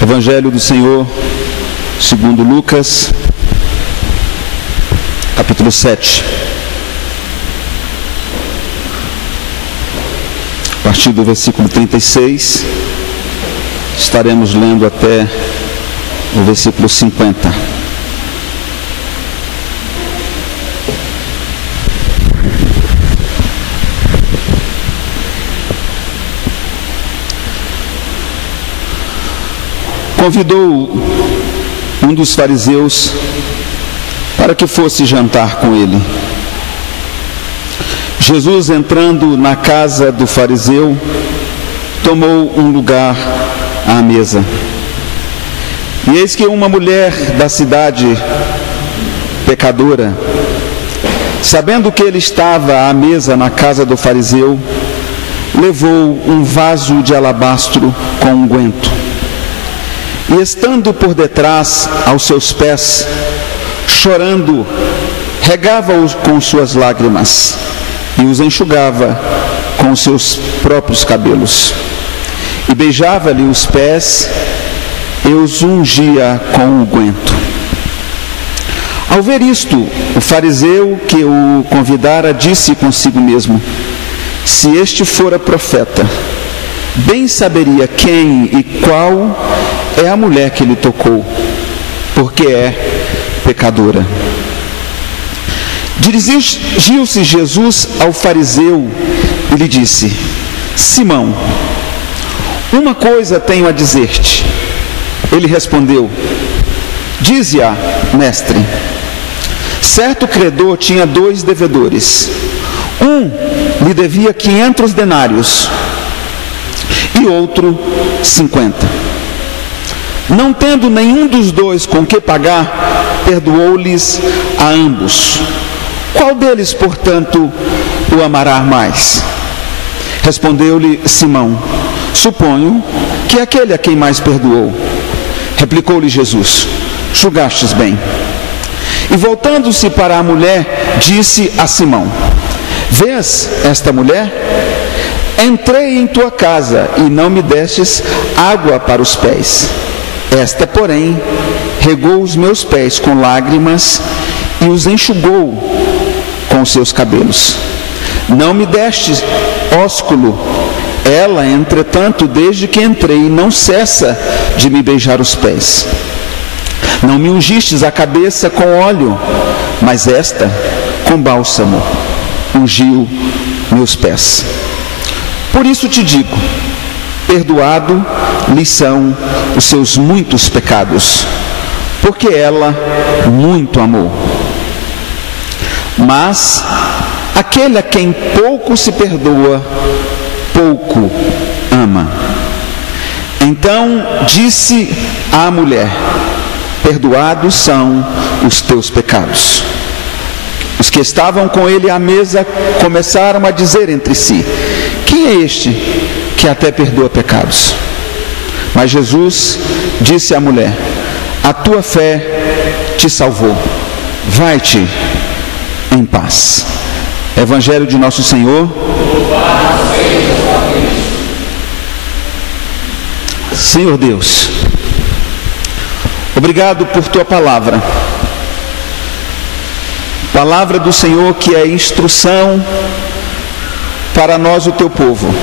Evangelho do Senhor segundo Lucas, capítulo 7. A partir do versículo 36, estaremos lendo até o versículo 50. Convidou um dos fariseus para que fosse jantar com ele. Jesus, entrando na casa do fariseu, tomou um lugar à mesa. E eis que uma mulher da cidade, pecadora, sabendo que ele estava à mesa na casa do fariseu, levou um vaso de alabastro com unguento. E estando por detrás aos seus pés, chorando, regava-os com suas lágrimas e os enxugava com os seus próprios cabelos. E beijava-lhe os pés e os ungia com unguento. Ao ver isto, o fariseu que o convidara disse consigo mesmo: se este fora profeta, bem saberia quem e qual é a mulher que lhe tocou, porque é pecadora. Dirigiu-se Jesus ao fariseu e lhe disse: Simão, uma coisa tenho a dizer-te. Ele respondeu: dize-a, mestre. Certo credor tinha 2 devedores. Um lhe devia 500 denários e outro 50. Não tendo nenhum dos 2 com que pagar, perdoou-lhes a ambos. Qual deles, portanto, o amará mais? Respondeu-lhe Simão: suponho que aquele a quem mais perdoou. Replicou-lhe Jesus: julgastes bem. E voltando-se para a mulher, disse a Simão: vês esta mulher? Entrei em tua casa e não me destes água para os pés. Esta, porém, regou os meus pés com lágrimas e os enxugou com seus cabelos. Não me destes ósculo. Ela, entretanto, desde que entrei, não cessa de me beijar os pés. Não me ungistes a cabeça com óleo, mas esta, com bálsamo, ungiu meus pés. Por isso te digo: perdoado lhes são os seus muitos pecados, porque ela muito amou. Mas aquele a quem pouco se perdoa, pouco ama. Então disse à mulher: perdoados são os teus pecados. Os que estavam com ele à mesa começaram a dizer entre si: quem é este que até perdoa pecados? Mas Jesus disse à mulher: a tua fé te salvou. Vai-te em paz. Evangelho de nosso Senhor. Senhor Deus, obrigado por tua palavra. Palavra do Senhor que é instrução para nós, o teu povo.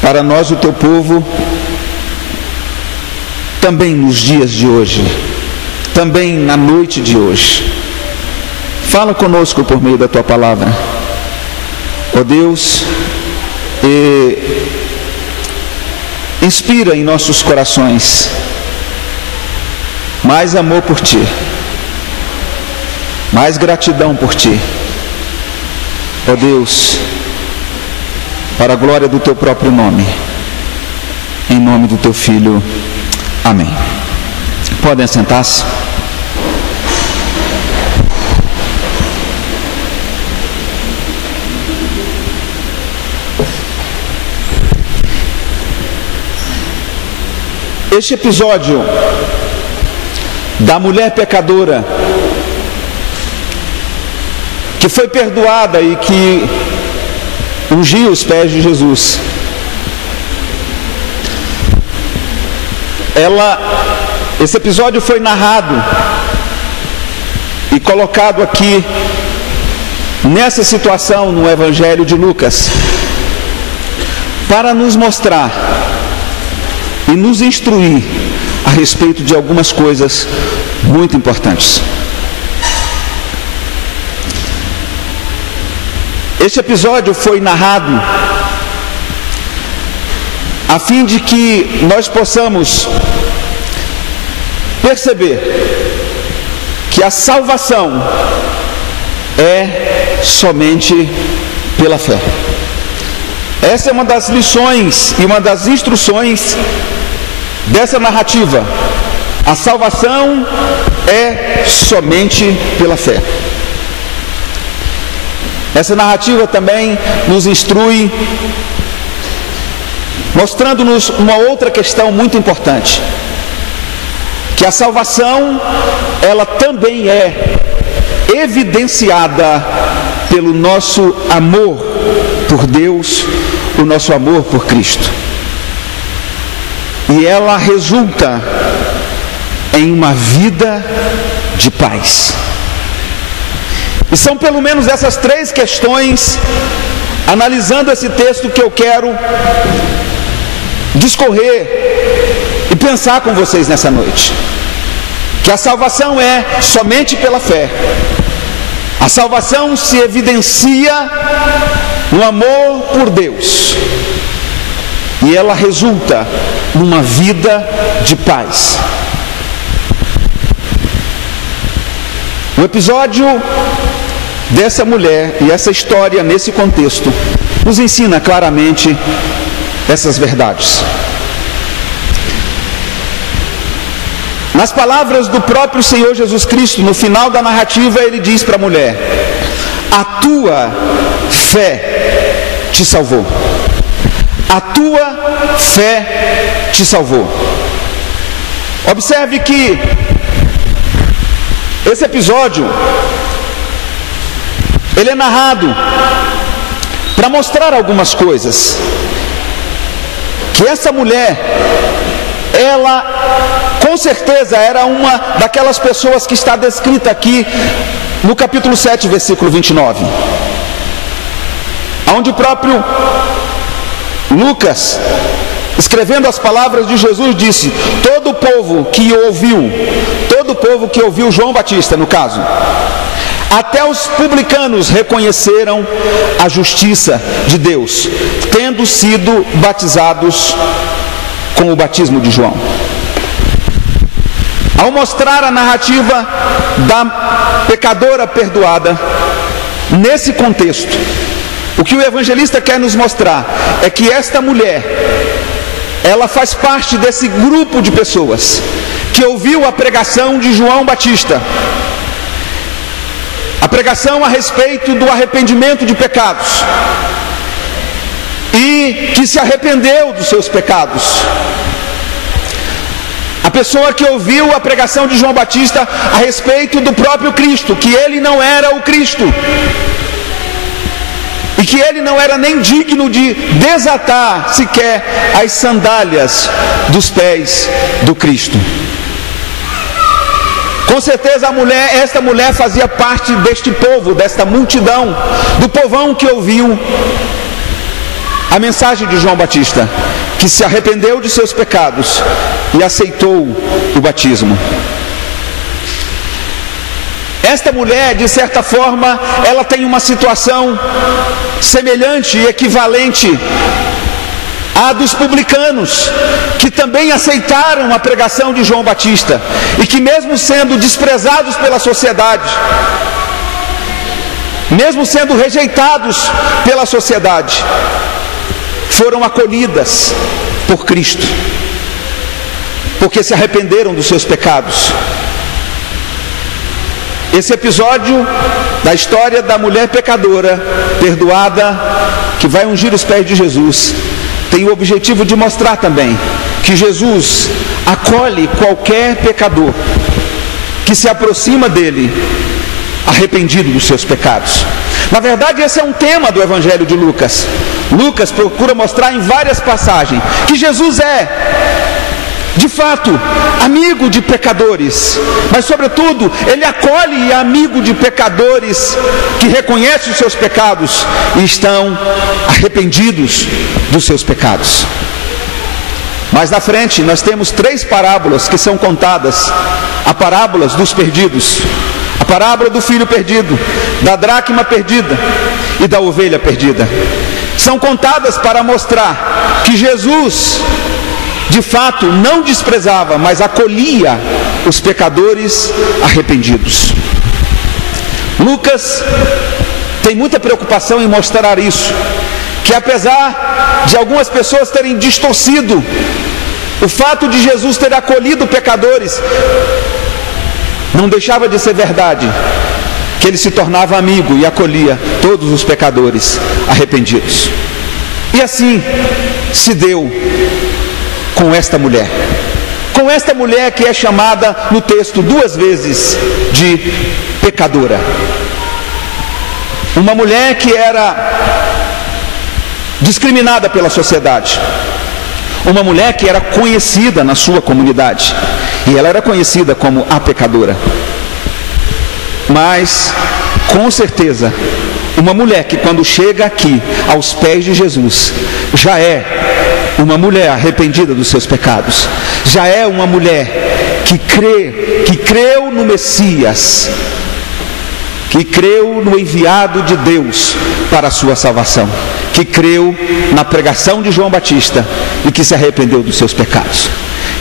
Para nós, o teu povo, também nos dias de hoje, também na noite de hoje. Fala conosco por meio da tua palavra, ó Deus, e inspira em nossos corações mais amor por ti, mais gratidão por ti, ó Deus, para a glória do teu próprio nome, em nome do teu Filho. Amém. Podem sentar-se. Este episódio da mulher pecadora que foi perdoada e que ungiu os pés de Jesus, esse episódio foi narrado e colocado aqui nessa situação no Evangelho de Lucas para nos mostrar e nos instruir a respeito de algumas coisas muito importantes. Este episódio foi narrado a fim de que nós possamos perceber que a salvação é somente pela fé. Essa é uma das lições e uma das instruções dessa narrativa. A salvação é somente pela fé. Essa narrativa também nos instrui, mostrando-nos uma outra questão muito importante, que a salvação, ela também é evidenciada pelo nosso amor por Deus, o nosso amor por Cristo. E ela resulta em uma vida de paz. E são pelo menos essas três questões, analisando esse texto, que eu quero discorrer e pensar com vocês nessa noite. Que a salvação é somente pela fé. A salvação se evidencia no amor por Deus. E ela resulta numa vida de paz. O episódio dessa mulher e essa história nesse contexto nos ensina claramente essas verdades. Nas palavras do próprio Senhor Jesus Cristo, no final da narrativa, ele diz para a mulher: a tua fé te salvou. A tua fé te salvou. Observe que esse episódio, ele é narrado para mostrar algumas coisas. Que essa mulher, ela com certeza era uma daquelas pessoas que está descrita aqui no capítulo 7, versículo 29. Onde o próprio Lucas, escrevendo as palavras de Jesus, disse: todo o povo que ouviu João Batista, no caso, até os publicanos reconheceram a justiça de Deus, tendo sido batizados com o batismo de João. Ao mostrar a narrativa da pecadora perdoada, nesse contexto, o que o evangelista quer nos mostrar é que esta mulher, ela faz parte desse grupo de pessoas que ouviu a pregação de João Batista, a pregação a respeito do arrependimento de pecados, e que se arrependeu dos seus pecados. A pessoa que ouviu a pregação de João Batista a respeito do próprio Cristo, que ele não era o Cristo, e que ele não era nem digno de desatar sequer as sandálias dos pés do Cristo. Com certeza esta mulher fazia parte deste povo, desta multidão, do povão que ouviu a mensagem de João Batista, que se arrependeu de seus pecados e aceitou o batismo. Esta mulher, de certa forma, ela tem uma situação semelhante e equivalente à dos publicanos, que também aceitaram a pregação de João Batista e que, mesmo sendo desprezados pela sociedade, mesmo sendo rejeitados pela sociedade, foram acolhidas por Cristo, porque se arrependeram dos seus pecados. Esse episódio da história da mulher pecadora, perdoada, que vai ungir os pés de Jesus, tem o objetivo de mostrar também que Jesus, acolhe qualquer pecador que se aproxima dele arrependido dos seus pecados. Na verdade, esse é um tema do Evangelho de Lucas. Lucas procura mostrar em várias passagens que Jesus é, de fato, amigo de pecadores, mas sobretudo, ele acolhe e é amigo de pecadores que reconhecem os seus pecados e estão arrependidos dos seus pecados. Mais na frente, nós temos 3 parábolas que são contadas: a parábola dos perdidos, a parábola do filho perdido, da dracma perdida e da ovelha perdida. São contadas para mostrar que Jesus, de fato, não desprezava, mas acolhia os pecadores arrependidos. Lucas tem muita preocupação em mostrar isso, que apesar de algumas pessoas terem distorcido o fato de Jesus ter acolhido pecadores, não deixava de ser verdade que ele se tornava amigo e acolhia todos os pecadores arrependidos. E assim se deu com esta mulher que é chamada no texto 2 vezes de pecadora. Uma mulher que era discriminada pela sociedade, uma mulher que era conhecida na sua comunidade, e ela era conhecida como a pecadora. Mas, com certeza, uma mulher que quando chega aqui aos pés de Jesus, já é uma mulher arrependida dos seus pecados, já é uma mulher que creu no Messias, que creu no enviado de Deus para a sua salvação, que creu na pregação de João Batista e que se arrependeu dos seus pecados.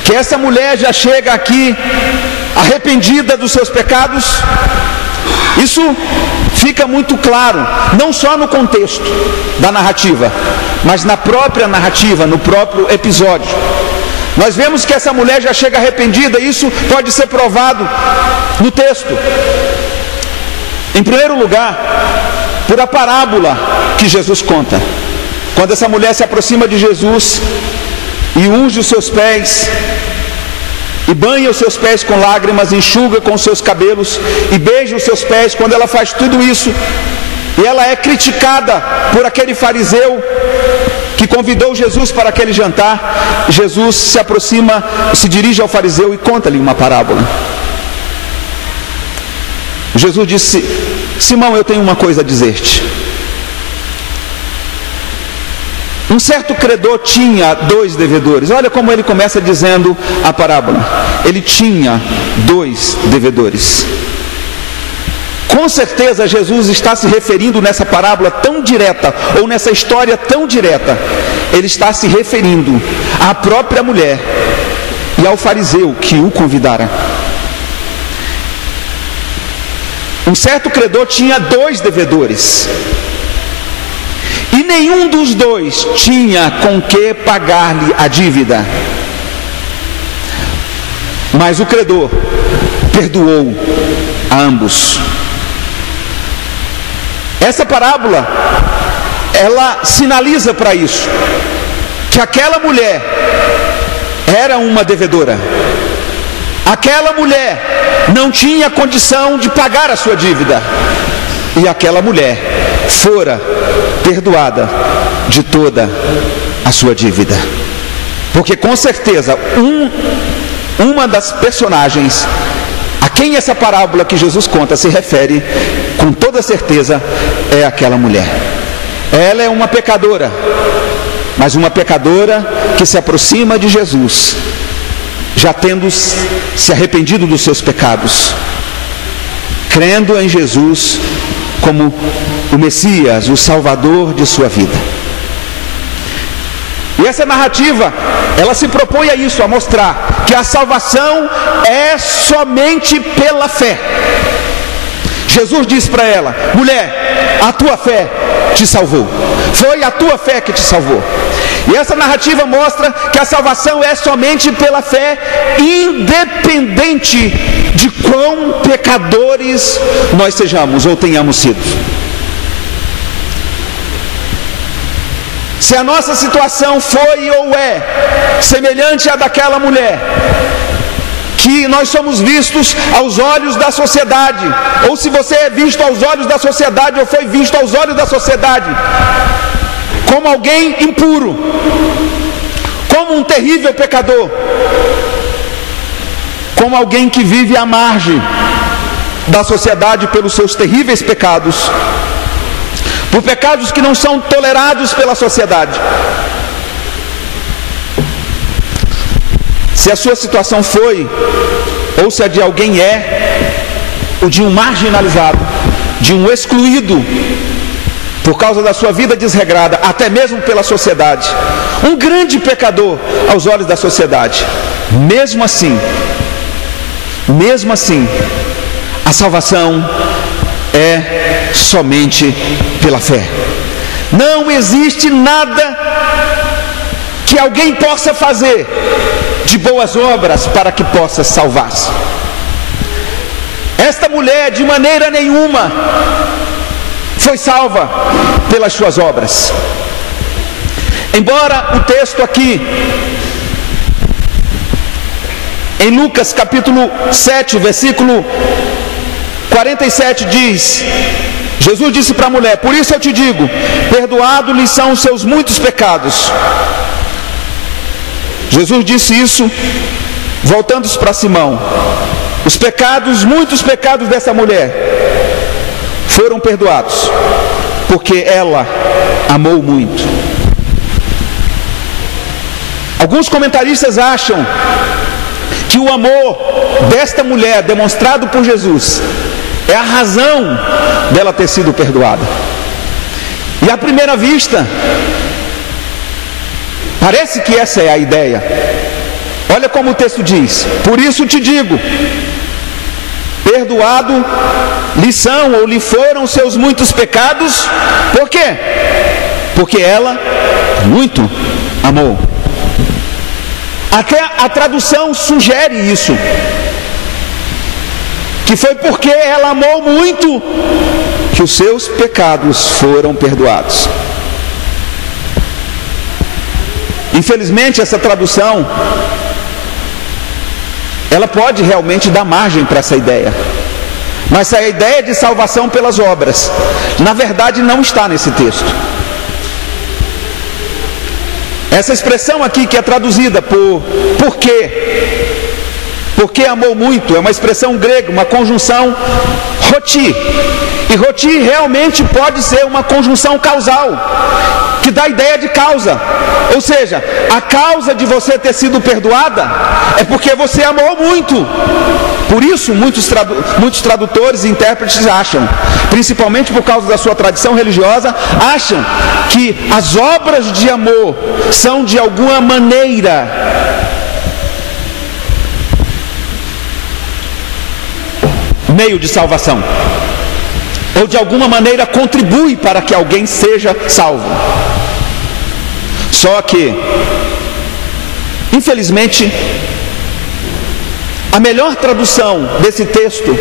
Que essa mulher já chega aqui arrependida dos seus pecados, isso fica muito claro, não só no contexto da narrativa, mas na própria narrativa, no próprio episódio. Nós vemos que essa mulher já chega arrependida, e isso pode ser provado no texto. Em primeiro lugar, por a parábola que Jesus conta. Quando essa mulher se aproxima de Jesus e unge os seus pés, e banha os seus pés com lágrimas, enxuga com os seus cabelos e beija os seus pés. Quando ela faz tudo isso, e ela é criticada por aquele fariseu que convidou Jesus para aquele jantar, Jesus se aproxima, se dirige ao fariseu e conta-lhe uma parábola. Jesus disse: Simão, eu tenho uma coisa a dizer-te. Um certo credor tinha 2 devedores. Olha como ele começa dizendo a parábola. Ele tinha 2 devedores. Com certeza Jesus está se referindo nessa parábola tão direta, ou nessa história tão direta, ele está se referindo à própria mulher e ao fariseu que o convidara. Um certo credor tinha 2 devedores, e nenhum dos 2 tinha com que pagar-lhe a dívida. Mas o credor perdoou a ambos. Essa parábola, ela sinaliza para isso, que aquela mulher era uma devedora. Aquela mulher não tinha condição de pagar a sua dívida, e aquela mulher fora perdoada de toda a sua dívida. Porque com certeza uma das personagens a quem essa parábola que Jesus conta se refere, com toda certeza, é aquela mulher. Ela é uma pecadora, mas uma pecadora que se aproxima de Jesus, já tendo se arrependido dos seus pecados, crendo em Jesus como o Messias, o Salvador de sua vida. E essa narrativa, ela se propõe a isso, a mostrar que a salvação é somente pela fé. Jesus disse para ela: mulher, a tua fé te salvou. Foi a tua fé que te salvou. E essa narrativa mostra que a salvação é somente pela fé, independente de quão pecadores nós sejamos ou tenhamos sido. Se a nossa situação foi ou é semelhante à daquela mulher, que nós somos vistos aos olhos da sociedade, ou se você é visto aos olhos da sociedade, ou foi visto aos olhos da sociedade, como alguém impuro, como um terrível pecador, como alguém que vive à margem da sociedade pelos seus terríveis pecados, por pecados que não são tolerados pela sociedade. Se a sua situação foi, ou se a de alguém é, o de um marginalizado, de um excluído, por causa da sua vida desregrada, até mesmo pela sociedade, um grande pecador aos olhos da sociedade, mesmo assim, a salvação é somente pela fé. Não existe nada que alguém possa fazer de boas obras para que possa salvar-se. Esta mulher de maneira nenhuma foi salva pelas suas obras. Embora o texto aqui em Lucas capítulo 7, versículo 47 diz: Jesus disse para a mulher: por isso eu te digo, perdoado-lhes são os seus muitos pecados. Jesus disse isso voltando-se para Simão. Os pecados, muitos pecados dessa mulher foram perdoados, porque ela amou muito. Alguns comentaristas acham que o amor desta mulher demonstrado por Jesus é a razão dela ter sido perdoada. E à primeira vista, parece que essa é a ideia. Olha como o texto diz: por isso te digo, perdoado lhe são ou lhe foram seus muitos pecados. Por quê? Porque ela muito amou. Até a tradução sugere isso, que foi porque ela amou muito que os seus pecados foram perdoados. Infelizmente, essa tradução ela pode realmente dar margem para essa ideia, mas a ideia de salvação pelas obras, na verdade, não está nesse texto. Essa expressão aqui que é traduzida por quê? Porque amou muito, é uma expressão grega, uma conjunção roti. E roti realmente pode ser uma conjunção causal, que dá a ideia de causa. Ou seja, a causa de você ter sido perdoada é porque você amou muito. Por isso, muitos tradutores e intérpretes acham, principalmente por causa da sua tradição religiosa, acham que as obras de amor são de alguma maneira meio de salvação, ou de alguma maneira contribui para que alguém seja salvo. Só que, infelizmente, a melhor tradução desse texto,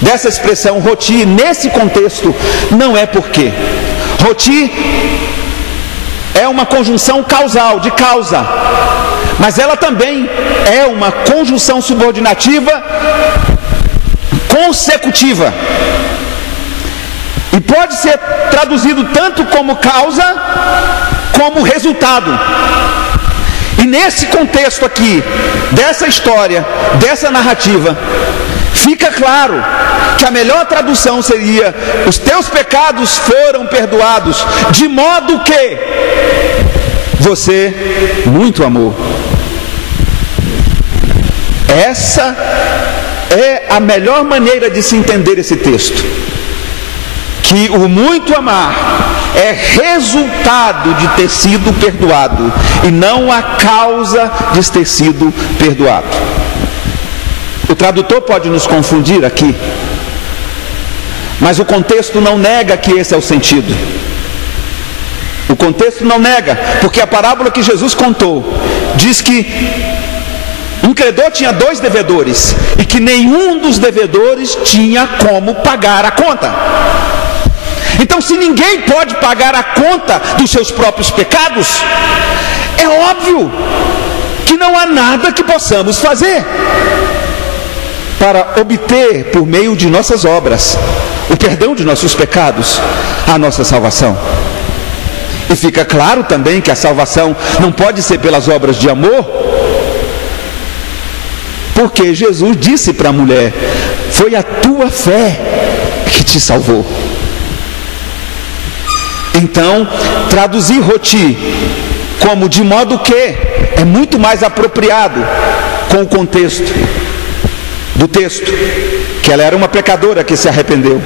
dessa expressão roti, nesse contexto, não é porque. Roti é uma conjunção causal, de causa, mas ela também é uma conjunção subordinativa consecutiva. E pode ser traduzido tanto como causa, como resultado. E nesse contexto aqui, dessa história, dessa narrativa, fica claro que a melhor tradução seria: os teus pecados foram perdoados, de modo que você muito amou. Essa é a melhor maneira de se entender esse texto, que o muito amar é resultado de ter sido perdoado e não a causa de ter sido perdoado. O tradutor pode nos confundir aqui, mas o contexto não nega que esse é o sentido. O contexto não nega, porque a parábola que Jesus contou diz que um credor tinha 2 devedores e que nenhum dos devedores tinha como pagar a conta. Então, se ninguém pode pagar a conta dos seus próprios pecados, é óbvio que não há nada que possamos fazer para obter, por meio de nossas obras, o perdão de nossos pecados, a nossa salvação. E fica claro também que a salvação não pode ser pelas obras de amor, porque Jesus disse para a mulher: foi a tua fé que te salvou. Então, traduzir roti como de modo que é muito mais apropriado com o contexto do texto, que ela era uma pecadora que se arrependeu,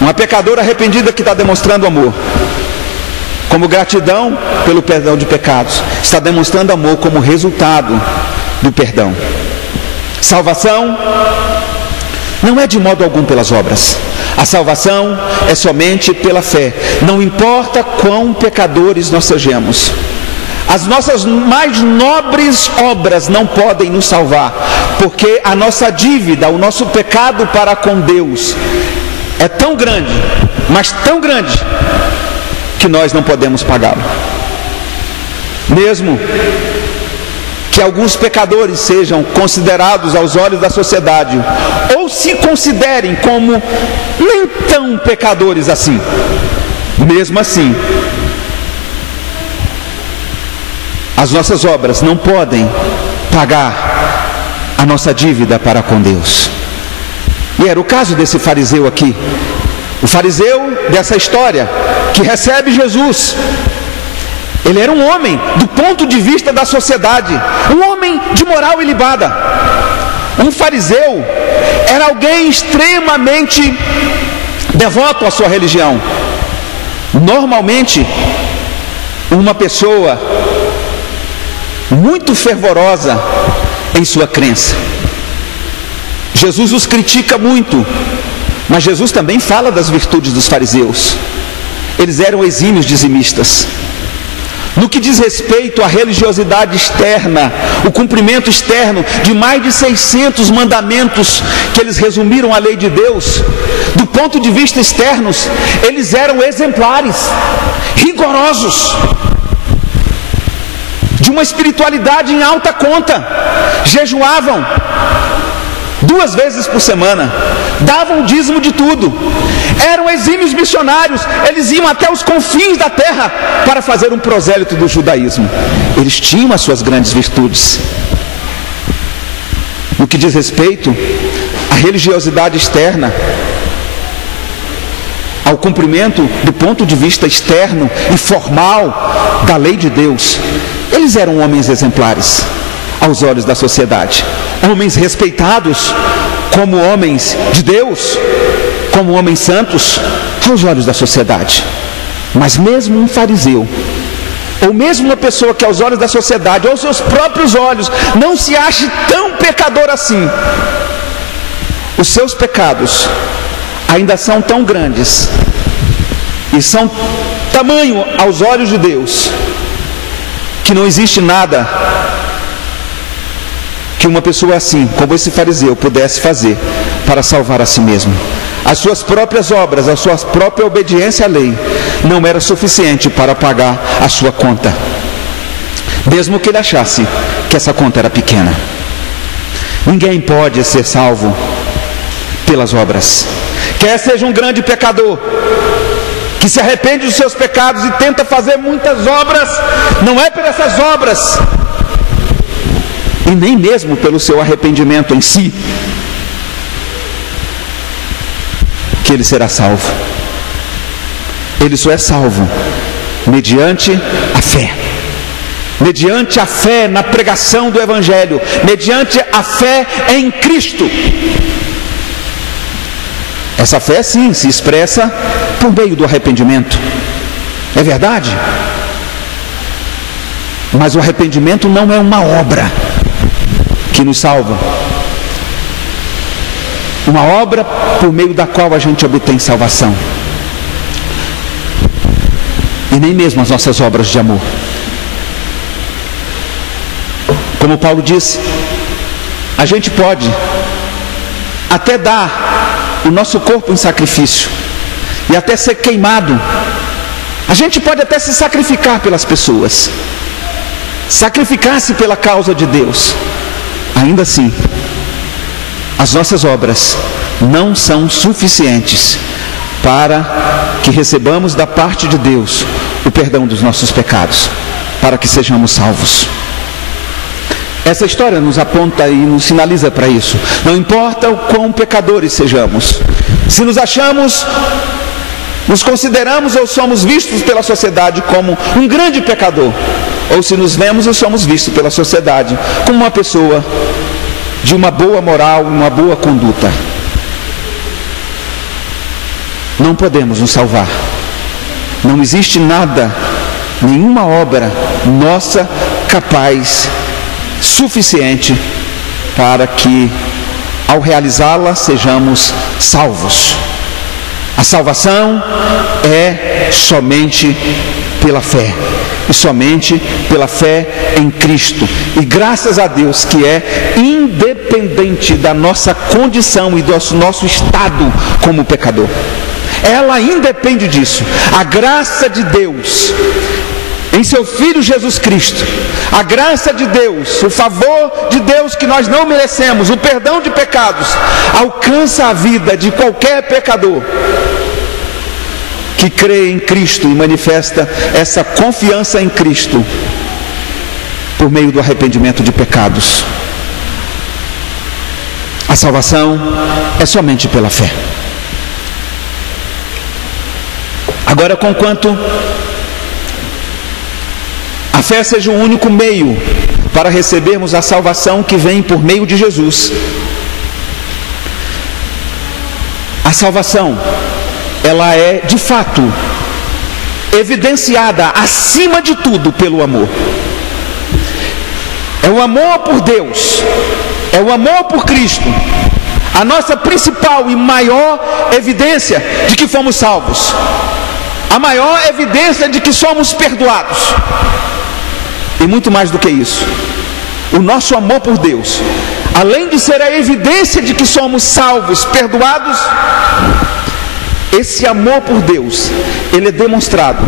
uma pecadora arrependida que está demonstrando amor, como gratidão pelo perdão de pecados, está demonstrando amor como resultado do perdão. Salvação não é de modo algum pelas obras. A salvação é somente pela fé. Não importa quão pecadores nós sejamos, as nossas mais nobres obras não podem nos salvar, porque a nossa dívida, o nosso pecado para com Deus é tão grande, mas tão grande, que nós não podemos pagá-lo. Mesmo que alguns pecadores sejam considerados aos olhos da sociedade, ou se considerem como nem tão pecadores assim, mesmo assim, as nossas obras não podem pagar a nossa dívida para com Deus. E era o caso desse fariseu aqui, o fariseu dessa história, que recebe Jesus. Ele era um homem, do ponto de vista da sociedade, um homem de moral ilibada. Um fariseu era alguém extremamente devoto à sua religião. Normalmente, uma pessoa muito fervorosa em sua crença. Jesus os critica muito, mas Jesus também fala das virtudes dos fariseus. Eles eram exímios dizimistas. No que diz respeito à religiosidade externa, o cumprimento externo de mais de 600 mandamentos que eles resumiram a lei de Deus, do ponto de vista externo, eles eram exemplares, rigorosos, de uma espiritualidade em alta conta. Jejuavam 2 vezes por semana, davam o dízimo de tudo, eram exímios missionários, eles iam até os confins da terra para fazer um prosélito do judaísmo. Eles tinham as suas grandes virtudes. No que diz respeito à religiosidade externa, ao cumprimento do ponto de vista externo e formal da lei de Deus, eles eram homens exemplares aos olhos da sociedade, homens respeitados como homens de Deus, como homens santos aos olhos da sociedade. Mas mesmo um fariseu, ou mesmo uma pessoa que aos olhos da sociedade, ou aos seus próprios olhos, não se ache tão pecador assim, os seus pecados ainda são tão grandes e são tamanho aos olhos de Deus, que não existe nada que uma pessoa assim, como esse fariseu, pudesse fazer para salvar a si mesmo. As suas próprias obras, a sua própria obediência à lei não era suficiente para pagar a sua conta, mesmo que ele achasse que essa conta era pequena. Ninguém pode ser salvo pelas obras. Quer seja um grande pecador que se arrepende dos seus pecados e tenta fazer muitas obras, não é por essas obras, e nem mesmo pelo seu arrependimento em si, que ele será salvo. Ele só é salvo mediante a fé, mediante a fé na pregação do Evangelho, mediante a fé em Cristo. Essa fé sim se expressa por meio do arrependimento, é verdade, mas o arrependimento não é uma obra que nos salva, uma obra por meio da qual a gente obtém salvação, e nem mesmo as nossas obras de amor. Como Paulo disse, a gente pode até dar o nosso corpo em sacrifício, e até ser queimado. A gente pode até se sacrificar pelas pessoas, sacrificar-se pela causa de Deus. Ainda assim, as nossas obras não são suficientes para que recebamos da parte de Deus o perdão dos nossos pecados, para que sejamos salvos. Essa história nos aponta e nos sinaliza para isso. Não importa o quão pecadores sejamos, se nos achamos, nos consideramos ou somos vistos pela sociedade como um grande pecador, ou se nos vemos ou somos vistos pela sociedade como uma pessoa de uma boa moral, uma boa conduta, não podemos nos salvar. Não existe nada, nenhuma obra nossa capaz, suficiente para que, ao realizá-la, sejamos salvos. A salvação é somente pela fé, e somente pela fé em Cristo. E graças a Deus que é independente da nossa condição e do nosso estado como pecador. Ela independe disso. A graça de Deus em seu Filho Jesus Cristo, a graça de Deus, o favor de Deus que nós não merecemos, o perdão de pecados, alcança a vida de qualquer pecador que crê em Cristo e manifesta essa confiança em Cristo por meio do arrependimento de pecados. A salvação é somente pela fé. Agora, conquanto a fé seja o único meio para recebermos a salvação que vem por meio de Jesus, a salvação, ela é de fato evidenciada acima de tudo pelo amor. É o amor por Deus, é o amor por Cristo, a nossa principal e maior evidência de que fomos salvos, a maior evidência de que somos perdoados. E muito mais do que isso, o nosso amor por Deus, além de ser a evidência de que somos salvos, perdoados, esse amor por Deus, ele é demonstrado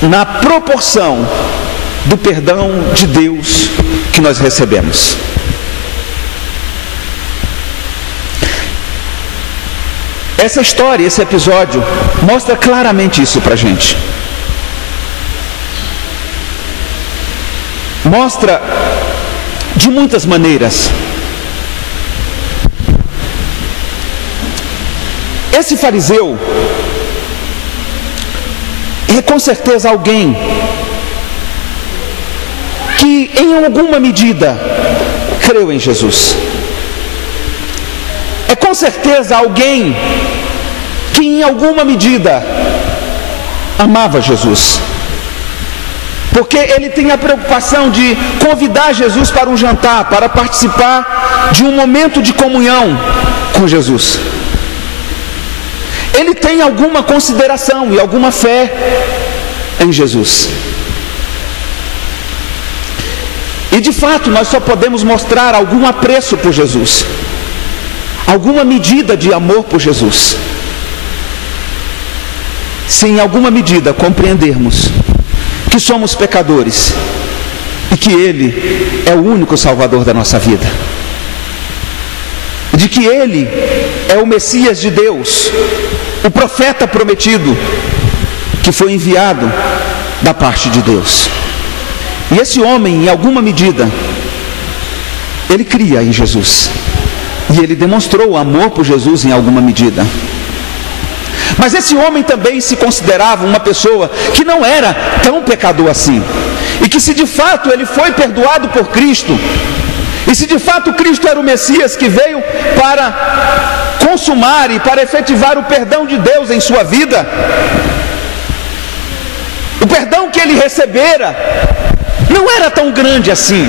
na proporção do perdão de Deus que nós recebemos. Essa história, esse episódio, mostra claramente isso para a gente. Mostra de muitas maneiras. Esse fariseu é com certeza alguém que em alguma medida creu em Jesus. É com certeza alguém que em alguma medida amava Jesus, porque ele tem a preocupação de convidar Jesus para um jantar, para participar de um momento de comunhão com Jesus. Ele tem alguma consideração e alguma fé em Jesus. E de fato nós só podemos mostrar algum apreço por Jesus, alguma medida de amor por Jesus, se em alguma medida compreendermos que somos pecadores e que Ele é o único Salvador da nossa vida, de que Ele é o Messias de Deus, o profeta prometido que foi enviado da parte de Deus. E esse homem, em alguma medida, ele cria em Jesus, e ele demonstrou amor por Jesus em alguma medida. Mas esse homem também se considerava uma pessoa que não era tão pecador assim, e que se de fato ele foi perdoado por Cristo, e se de fato Cristo era o Messias que veio para consumar e para efetivar o perdão de Deus em sua vida, o perdão que ele recebera não era tão grande assim,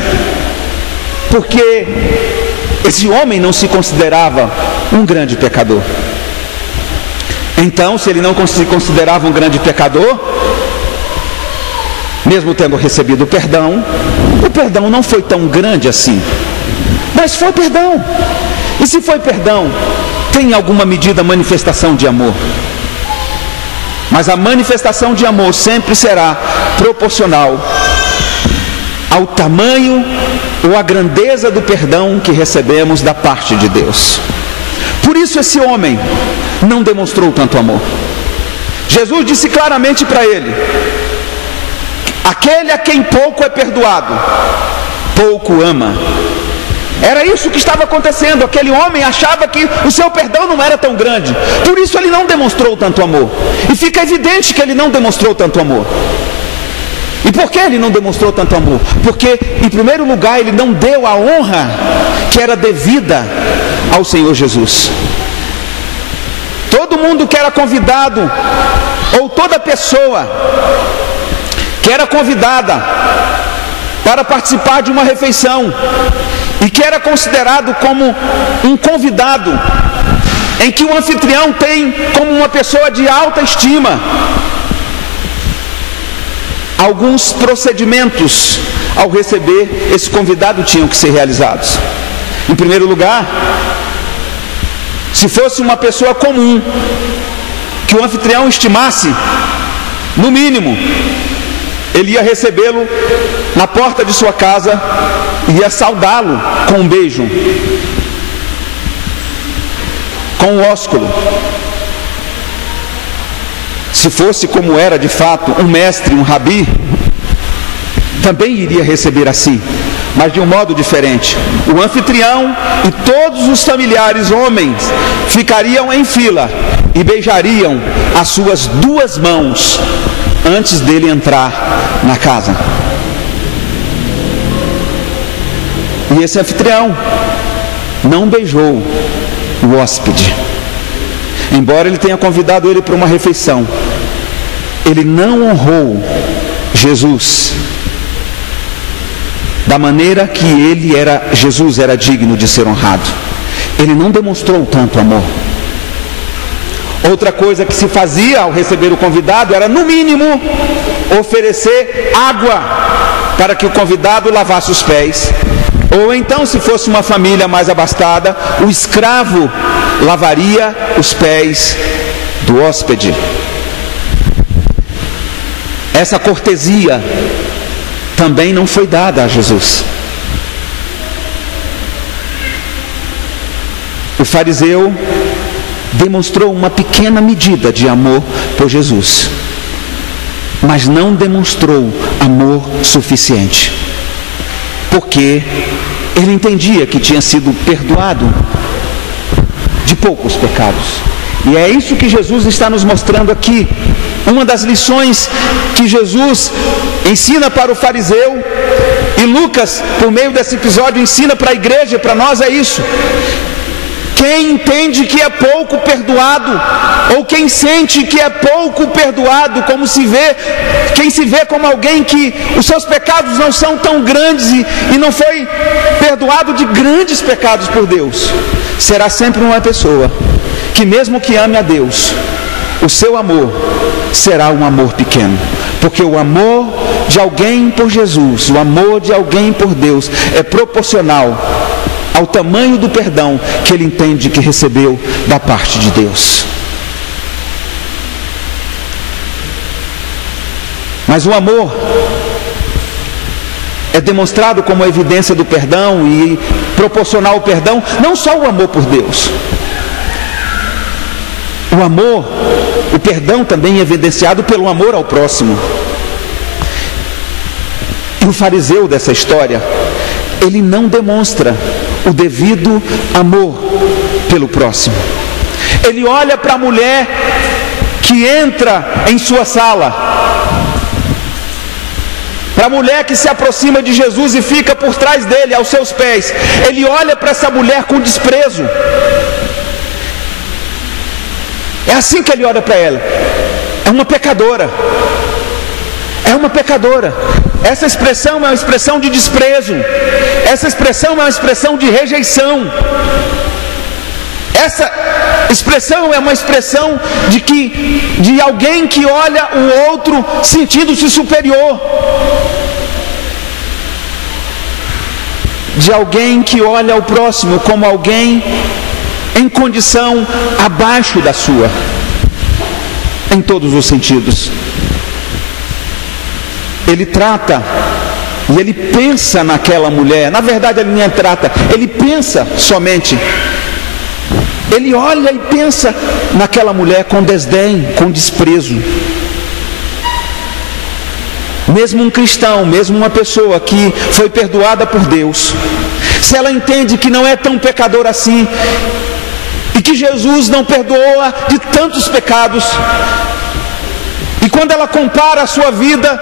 porque esse homem não se considerava um grande pecador. Então, se ele não se considerava um grande pecador, mesmo tendo recebido o perdão não foi tão grande assim. Mas foi perdão. E se foi perdão, tem alguma medida manifestação de amor. Mas a manifestação de amor sempre será proporcional ao tamanho ou à grandeza do perdão que recebemos da parte de Deus. Por isso esse homem não demonstrou tanto amor. Jesus disse claramente para ele: aquele a quem pouco é perdoado, pouco ama. Era isso que estava acontecendo. Aquele homem achava que o seu perdão não era tão grande, por isso ele não demonstrou tanto amor. E fica evidente que ele não demonstrou tanto amor. E por que ele não demonstrou tanto amor? Porque, em primeiro lugar, ele não deu a honra que era devida ao Senhor Jesus. Todo mundo que era convidado, ou toda pessoa que era convidada para participar de uma refeição e que era considerado como um convidado, em que o anfitrião tem como uma pessoa de alta estima, alguns procedimentos ao receber esse convidado tinham que ser realizados. Em primeiro lugar, se fosse uma pessoa comum, que o anfitrião estimasse, no mínimo, ele ia recebê-lo na porta de sua casa e ia saudá-lo com um beijo, com um ósculo. Se fosse como era de fato um mestre, um rabi, também iria receber assim, mas de um modo diferente. O anfitrião e todos os familiares homens ficariam em fila e beijariam as suas duas mãos antes dele entrar na casa. E esse anfitrião não beijou o hóspede, embora ele tenha convidado ele para uma refeição. Ele não honrou Jesus da maneira que Jesus era digno de ser honrado. Ele não demonstrou tanto amor. Outra coisa que se fazia ao receber o convidado era, no mínimo, oferecer água para que o convidado lavasse os pés. Ou então, se fosse uma família mais abastada, o escravo lavaria os pés do hóspede. Essa cortesia também não foi dada a Jesus. O fariseu demonstrou uma pequena medida de amor por Jesus, mas não demonstrou amor suficiente, porque ele entendia que tinha sido perdoado de poucos pecados. E é isso que Jesus está nos mostrando aqui. Uma das lições que Jesus ensina para o fariseu, e Lucas, por meio desse episódio, ensina para a igreja, para nós, é isso: quem entende que é pouco perdoado, ou quem sente que é pouco perdoado, quem se vê como alguém que os seus pecados não são tão grandes e não foi perdoado de grandes pecados por Deus, será sempre uma pessoa que, mesmo que ame a Deus, o seu amor será um amor pequeno, porque o amor de alguém por Jesus, o amor de alguém por Deus é proporcional ao tamanho do perdão que ele entende que recebeu da parte de Deus. Mas o amor é demonstrado como a evidência do perdão e proporcional ao perdão, não só o amor por Deus. O perdão também é evidenciado pelo amor ao próximo. E o fariseu dessa história, ele não demonstra o devido amor pelo próximo. Ele olha para a mulher que entra em sua sala, para a mulher que se aproxima de Jesus e fica por trás dele, aos seus pés. Ele olha para essa mulher com desprezo. É assim que ele olha para ela. É uma pecadora. É uma pecadora. Essa expressão é uma expressão de desprezo. Essa expressão é uma expressão de rejeição. Essa expressão é uma expressão de alguém que olha o outro sentindo-se superior. De alguém que olha o próximo como alguém em condição abaixo da sua. em todos os sentidos. Ele trata e ele pensa naquela mulher. Na verdade, ele nem trata, ele pensa somente. Ele olha e pensa naquela mulher com desdém, com desprezo. Mesmo um cristão, mesmo uma pessoa que foi perdoada por Deus, se ela entende que não é tão pecador assim, e que Jesus não perdoa de tantos pecados, e quando ela compara a sua vida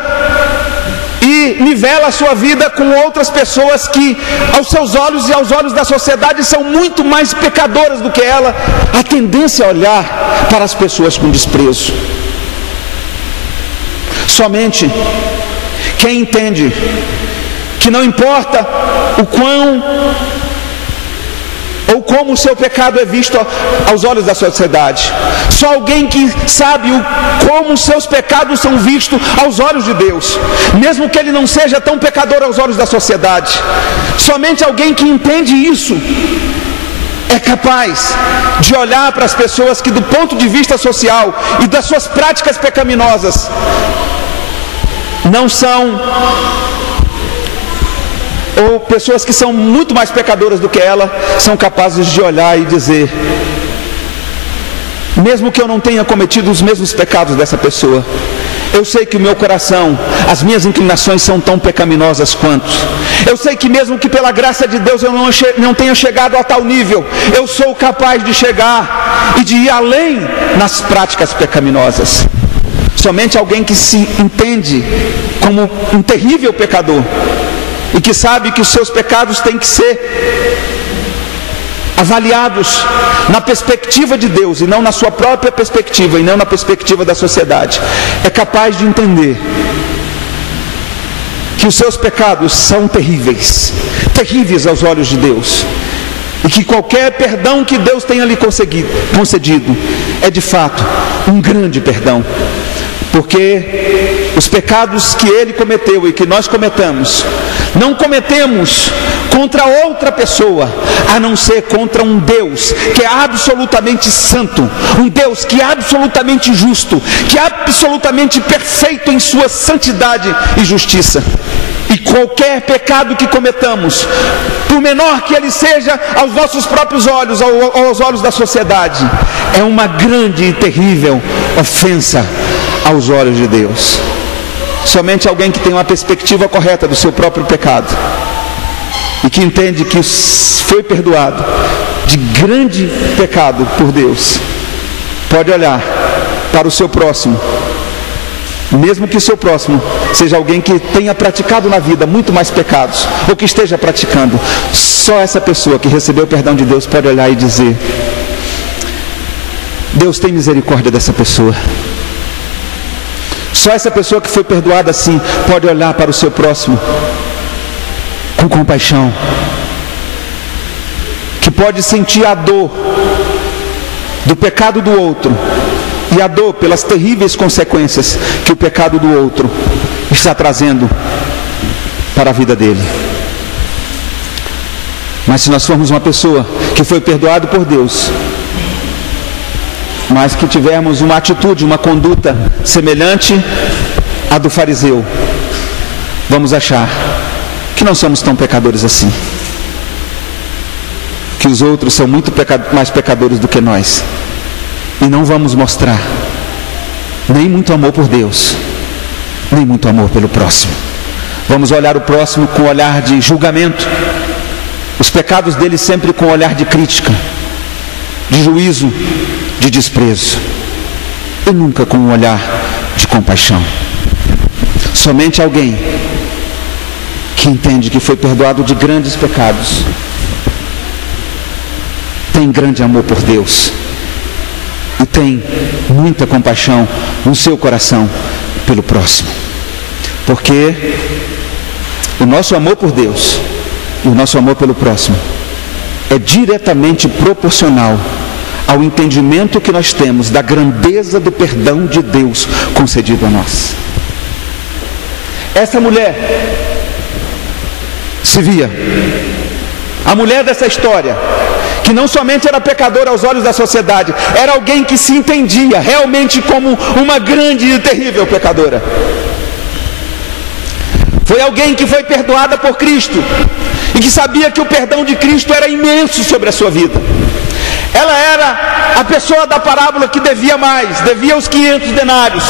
e nivela a sua vida com outras pessoas que aos seus olhos e aos olhos da sociedade são muito mais pecadoras do que ela, a tendência é olhar para as pessoas com desprezo. Somente quem entende que não importa o quão ou como o seu pecado é visto aos olhos da sociedade, só alguém que sabe como os seus pecados são vistos aos olhos de Deus, mesmo que ele não seja tão pecador aos olhos da sociedade, somente alguém que entende isso é capaz de olhar para as pessoas que, do ponto de vista social e das suas práticas pecaminosas, não são, ou pessoas que são muito mais pecadoras do que ela, são capazes de olhar e dizer: mesmo que eu não tenha cometido os mesmos pecados dessa pessoa, eu sei que o meu coração, as minhas inclinações são tão pecaminosas quanto. Eu sei que mesmo que pela graça de Deus eu não tenha chegado a tal nível, eu sou capaz de chegar e de ir além nas práticas pecaminosas. Somente alguém que se entende como um terrível pecador e que sabe que os seus pecados têm que ser avaliados na perspectiva de Deus e não na sua própria perspectiva e não na perspectiva da sociedade, é capaz de entender que os seus pecados são terríveis, terríveis aos olhos de Deus, e que qualquer perdão que Deus tenha lhe concedido é de fato um grande perdão, porque os pecados que ele cometeu e que nós cometamos, não cometemos contra outra pessoa, a não ser contra um Deus que é absolutamente santo, um Deus que é absolutamente justo, que é absolutamente perfeito em sua santidade e justiça. E qualquer pecado que cometamos, por menor que ele seja aos nossos próprios olhos ou aos olhos da sociedade, é uma grande e terrível ofensa aos olhos de Deus. Somente alguém que tem uma perspectiva correta do seu próprio pecado e que entende que foi perdoado de grande pecado por Deus, pode olhar para o seu próximo, mesmo que o seu próximo seja alguém que tenha praticado na vida muito mais pecados, ou que esteja praticando. Só essa pessoa que recebeu o perdão de Deus pode olhar e dizer: Deus tem misericórdia dessa pessoa. Só essa pessoa que foi perdoada assim pode olhar para o seu próximo com compaixão, que pode sentir a dor do pecado do outro e a dor pelas terríveis consequências que o pecado do outro está trazendo para a vida dele. Mas se nós formos uma pessoa que foi perdoada por Deus, mas que tivermos uma atitude, uma conduta semelhante à do fariseu, vamos achar que não somos tão pecadores assim, que os outros são muito mais pecadores do que nós, e não vamos mostrar nem muito amor por Deus, nem muito amor pelo próximo. Vamos olhar o próximo com olhar de julgamento, os pecados dele sempre com olhar de crítica, de juízo, de desprezo, e nunca com um olhar de compaixão. Somente alguém que entende que foi perdoado de grandes pecados tem grande amor por Deus e tem muita compaixão no seu coração pelo próximo, porque o nosso amor por Deus e o nosso amor pelo próximo é diretamente proporcional ao entendimento que nós temos da grandeza do perdão de Deus concedido a nós. Essa mulher se via, a mulher dessa história, que não somente era pecador aos olhos da sociedade, era alguém que se entendia realmente como uma grande e terrível pecadora. Foi alguém que foi perdoada por Cristo e que sabia que o perdão de Cristo era imenso sobre a sua vida. Ela era a pessoa da parábola que devia mais, devia os 500 denários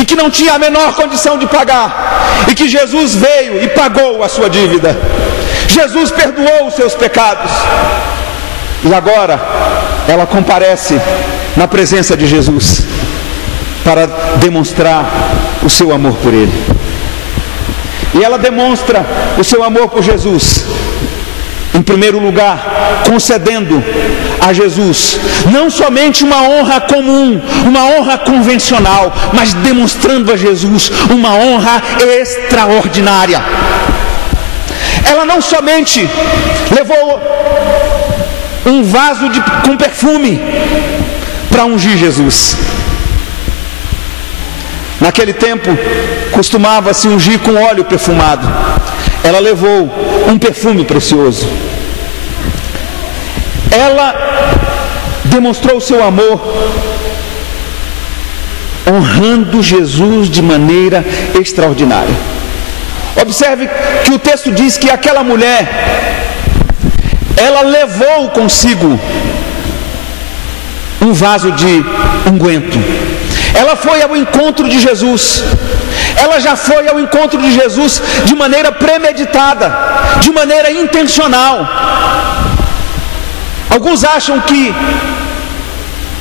e que não tinha a menor condição de pagar, e que Jesus veio e pagou a sua dívida. Jesus perdoou os seus pecados, e agora ela comparece na presença de Jesus para demonstrar o seu amor por Ele. E ela demonstra o seu amor por Jesus, em primeiro lugar, concedendo a Jesus não somente uma honra comum, uma honra convencional, mas demonstrando a Jesus uma honra extraordinária. Ela não somente levou um vaso com perfume para ungir Jesus. Naquele tempo, costumava-se ungir com óleo perfumado. Ela levou um perfume precioso. Ela demonstrou o seu amor, honrando Jesus de maneira extraordinária. Observe que o texto diz que aquela mulher, ela levou consigo um vaso de unguento. Ela foi ao encontro de Jesus. Ela já foi ao encontro de Jesus de maneira premeditada, de maneira intencional. Alguns acham que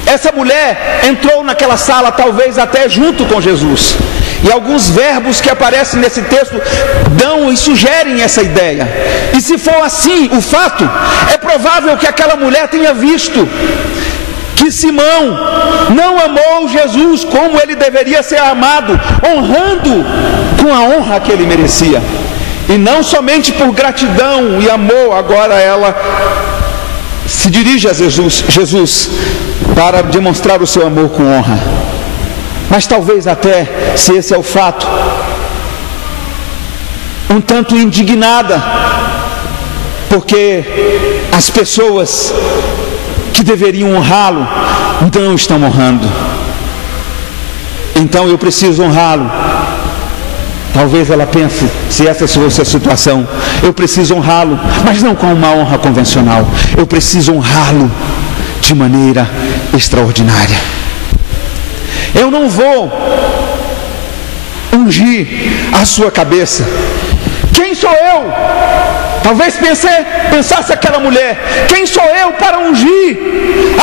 essa mulher entrou naquela sala talvez até junto com Jesus. E alguns verbos que aparecem nesse texto dão e sugerem essa ideia. E se for assim, o fato, é provável que aquela mulher tenha visto que Simão não amou Jesus como ele deveria ser amado, honrando com a honra que ele merecia. E não somente por gratidão e amor, agora ela se dirige a Jesus para demonstrar o seu amor com honra. Mas talvez até, se esse é o fato, um tanto indignada, porque as pessoas que deveriam honrá-lo não estão honrando. Então eu preciso honrá-lo. Talvez ela pense, se essa fosse a situação, eu preciso honrá-lo, mas não com uma honra convencional. Eu preciso honrá-lo de maneira extraordinária. Eu não vou ungir a sua cabeça. Quem sou eu? Talvez pensasse aquela mulher: quem sou eu para ungir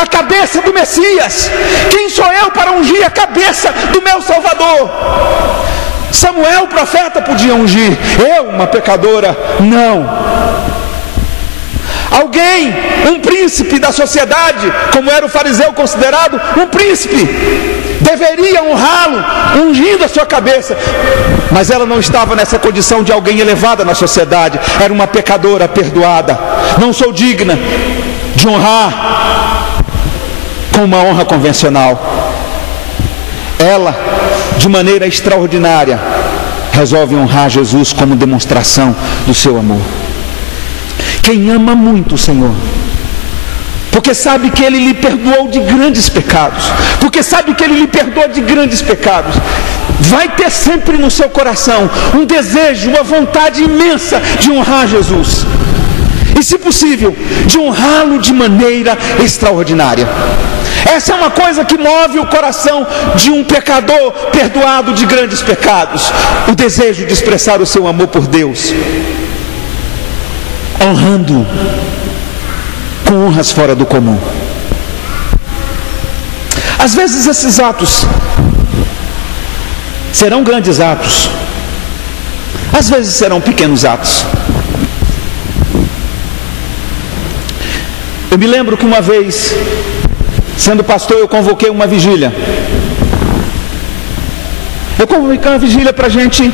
a cabeça do Messias? Quem sou eu para ungir a cabeça do meu Salvador? Samuel, o profeta, podia ungir. Eu, uma pecadora, não. Alguém, um príncipe da sociedade, como era o fariseu considerado, um príncipe, deveria honrá-lo, ungindo a sua cabeça. Mas ela não estava nessa condição de alguém elevada na sociedade. Era uma pecadora perdoada. Não sou digna de honrar com uma honra convencional. Ela, de maneira extraordinária, resolve honrar Jesus como demonstração do seu amor. Quem ama muito o Senhor, porque sabe que Ele lhe perdoou de grandes pecados, porque sabe que Ele lhe perdoa de grandes pecados, vai ter sempre no seu coração um desejo, uma vontade imensa de honrar Jesus, e se possível, de honrá-lo de maneira extraordinária. Essa é uma coisa que move o coração de um pecador perdoado de grandes pecados, o desejo de expressar o seu amor por Deus, honrando com honras fora do comum. Às vezes esses atos serão grandes atos, às vezes serão pequenos atos. Eu me lembro que uma vez, sendo pastor, eu convoquei uma vigília. Eu convoquei uma vigília para a gente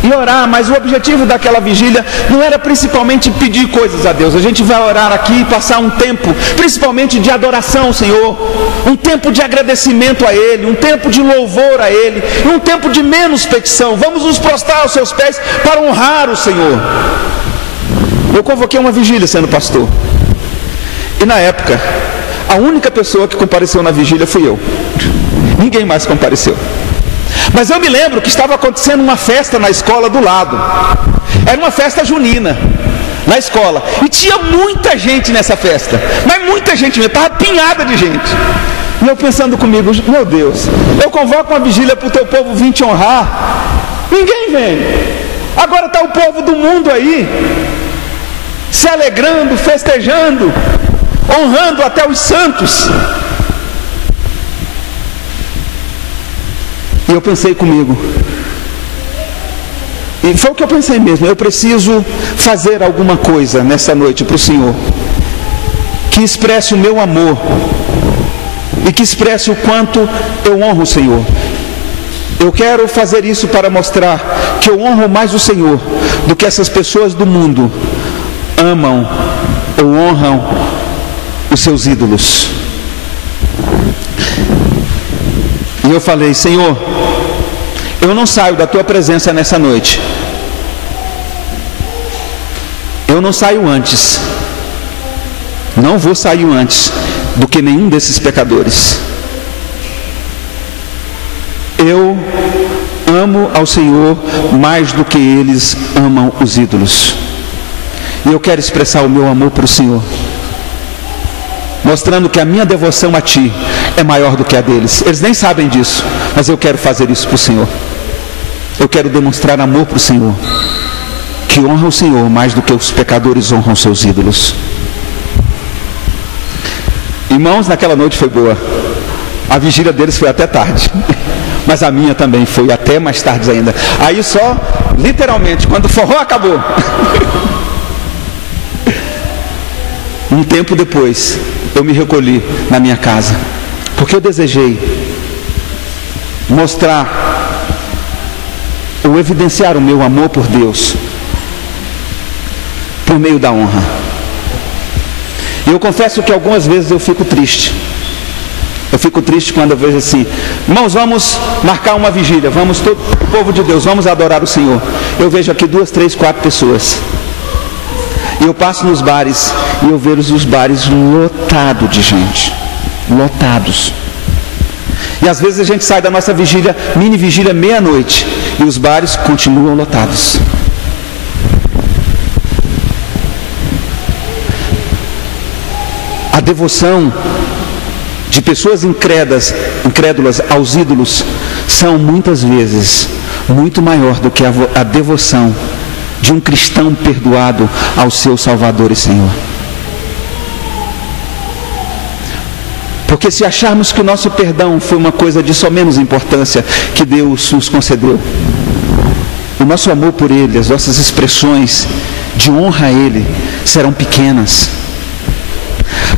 ir orar, mas o objetivo daquela vigília não era principalmente pedir coisas a Deus. A gente vai orar aqui e passar um tempo, principalmente de adoração ao Senhor, um tempo de agradecimento a Ele, um tempo de louvor a Ele, um tempo de menos petição. Vamos nos prostrar aos seus pés para honrar o Senhor. Eu convoquei uma vigília sendo pastor. E na época, a única pessoa que compareceu na vigília fui eu. Ninguém mais compareceu. Mas eu me lembro que estava acontecendo uma festa na escola do lado. Era uma festa junina na escola. E tinha muita gente nessa festa. Mas muita gente mesmo, estava apinhada de gente. E eu pensando comigo, meu Deus, eu convoco uma vigília para o teu povo vir te honrar. Ninguém vem. Agora está o povo do mundo aí, se alegrando, festejando, honrando até os santos. E eu pensei comigo, e foi o que eu pensei mesmo, eu preciso fazer alguma coisa nessa noite para o Senhor, que expresse o meu amor, e que expresse o quanto eu honro o Senhor. Eu quero fazer isso para mostrar que eu honro mais o Senhor do que essas pessoas do mundo amam ou honram os seus ídolos. E eu falei, Senhor, eu não saio da tua presença nessa noite. Eu não saio antes. Não vou sair antes do que nenhum desses pecadores. Eu amo ao Senhor mais do que eles amam os ídolos. E eu quero expressar o meu amor para o Senhor, mostrando que a minha devoção a Ti é maior do que a deles. Eles nem sabem disso, mas eu quero fazer isso para o Senhor. Eu quero demonstrar amor para o Senhor, que honra o Senhor mais do que os pecadores honram seus ídolos. Irmãos, naquela noite foi boa. A vigília deles foi até tarde, mas a minha também foi até mais tarde ainda. Aí só, literalmente, quando o forró acabou, um tempo depois, eu me recolhi na minha casa, porque eu desejei mostrar, ou evidenciar o meu amor por Deus, por meio da honra. E eu confesso que algumas vezes eu fico triste. Eu fico triste quando eu vejo assim, irmãos, vamos marcar uma vigília, vamos todo o povo de Deus, vamos adorar o Senhor. Eu vejo aqui 2, 3, 4 pessoas. E eu passo nos bares e eu vejo os bares lotados de gente. Lotados. E às vezes a gente sai da nossa vigília, mini vigília, meia-noite, e os bares continuam lotados. A devoção de pessoas incrédulas aos ídolos são muitas vezes muito maior do que a devoção de um cristão perdoado ao seu Salvador e Senhor. Porque se acharmos que o nosso perdão foi uma coisa de só menos importância que Deus nos concedeu, o nosso amor por Ele, as nossas expressões de honra a Ele serão pequenas.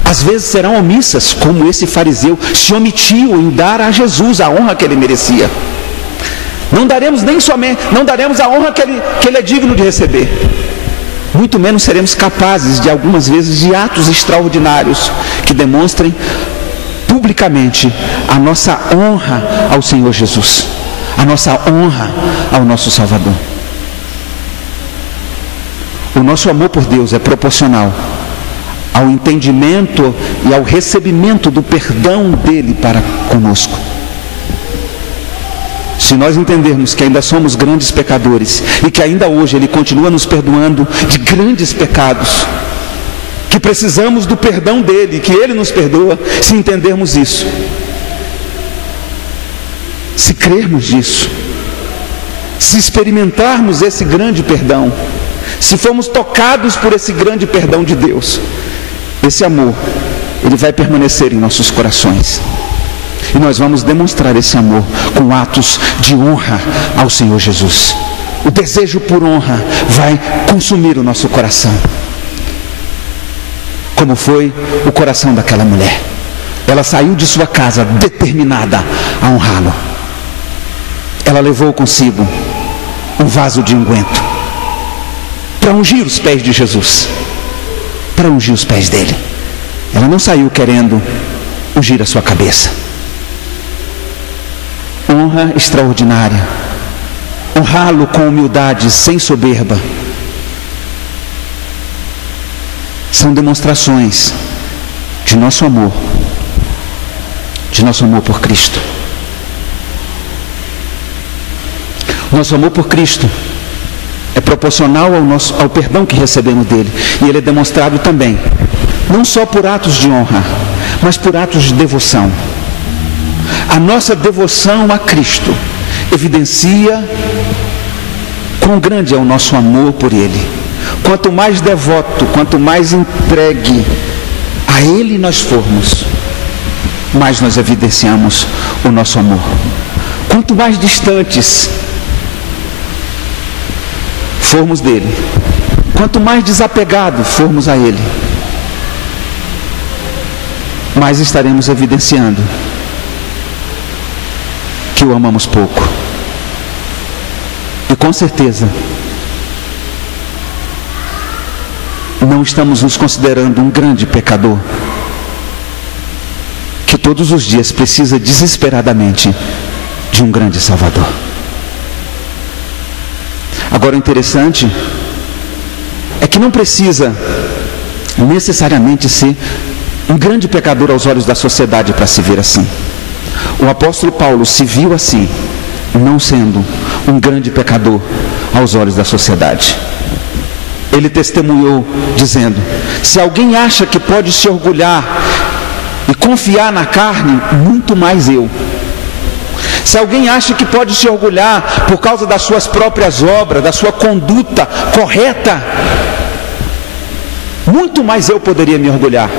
Às vezes serão omissas, como esse fariseu se omitiu em dar a Jesus a honra que ele merecia. Não daremos a honra que ele é digno de receber. Muito menos seremos capazes de algumas vezes de atos extraordinários que demonstrem publicamente a nossa honra ao Senhor Jesus, a nossa honra ao nosso Salvador. O nosso amor por Deus é proporcional ao entendimento e ao recebimento do perdão dele para conosco. Se nós entendermos que ainda somos grandes pecadores e que ainda hoje ele continua nos perdoando de grandes pecados, que precisamos do perdão dele, que ele nos perdoa, se entendermos isso, se crermos nisso, se experimentarmos esse grande perdão, se formos tocados por esse grande perdão de Deus, esse amor, ele vai permanecer em nossos corações. E nós vamos demonstrar esse amor com atos de honra ao Senhor Jesus. O desejo por honra vai consumir o nosso coração, como foi o coração daquela mulher. Ela saiu de sua casa determinada a honrá-lo. Ela levou consigo um vaso de unguento para ungir os pés de Jesus, para ungir os pés dele. Ela não saiu querendo ungir a sua cabeça. Honra extraordinária, honrá-lo com humildade, sem soberba, são demonstrações de nosso amor por Cristo. Nosso amor por Cristo é proporcional ao perdão que recebemos dele, e ele é demonstrado também, não só por atos de honra, mas por atos de devoção. A nossa devoção a Cristo evidencia quão grande é o nosso amor por ele. Quanto mais devoto, quanto mais entregue a ele nós formos, mais nós evidenciamos o nosso amor. Quanto mais distantes formos dele, quanto mais desapegados formos a ele, mais estaremos evidenciando que o amamos pouco. E com certeza não estamos nos considerando um grande pecador que todos os dias precisa desesperadamente de um grande Salvador. Agora, o interessante é que não precisa necessariamente ser um grande pecador aos olhos da sociedade para se ver assim. O apóstolo Paulo se viu assim, não sendo um grande pecador aos olhos da sociedade. Ele testemunhou dizendo: se alguém acha que pode se orgulhar e confiar na carne, muito mais eu. Se alguém acha que pode se orgulhar por causa das suas próprias obras, da sua conduta correta, muito mais eu poderia me orgulhar,